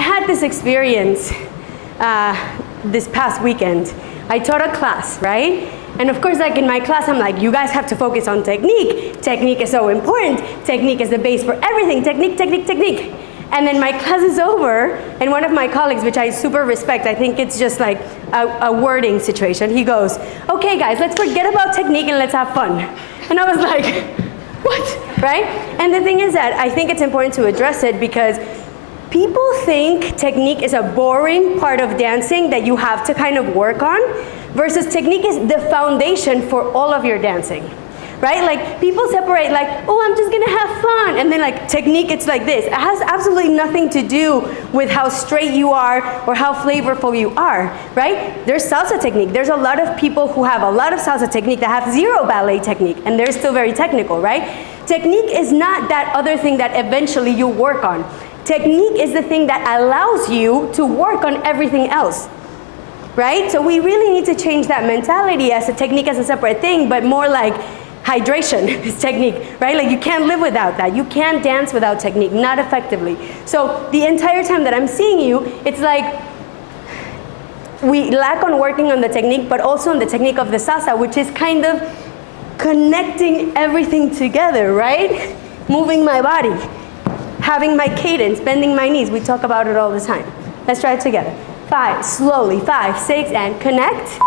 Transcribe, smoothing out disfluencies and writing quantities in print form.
I had this experience this past weekend. I taught a class, right? And of course, like in my class, I'm like, you guys have to focus on technique. Technique is so important. Technique is the base for everything. Technique, technique, technique. And then my class is over, and one of my colleagues, which I super respect, I think it's just like a wording situation, he goes, okay guys, let's forget about technique and let's have fun. And I was like, what, right? And the thing is that I think it's important to address it because people think technique is a boring part of dancing that you have to kind of work on, versus technique is the foundation for all of your dancing. Right? Like people separate like, oh, I'm just gonna have fun. And then like technique, it's like this. It has absolutely nothing to do with how straight you are or how flavorful you are, right? There's salsa technique. There's a lot of people who have a lot of salsa technique that have zero ballet technique and they're still very technical, right? Technique is not that other thing that eventually you work on. Technique is the thing that allows you to work on everything else. Right? So we really need to change that mentality as a technique as a separate thing, but more like hydration is technique, right? Like you can't live without that. You can't dance without technique, not effectively. So the entire time that I'm seeing you, it's like we lack on working on the technique, but also on the technique of the salsa, which is kind of connecting everything together, right? Moving my body, having my cadence, bending my knees. We talk about it all the time. Let's try it together. 5, slowly, 5, 6, and connect.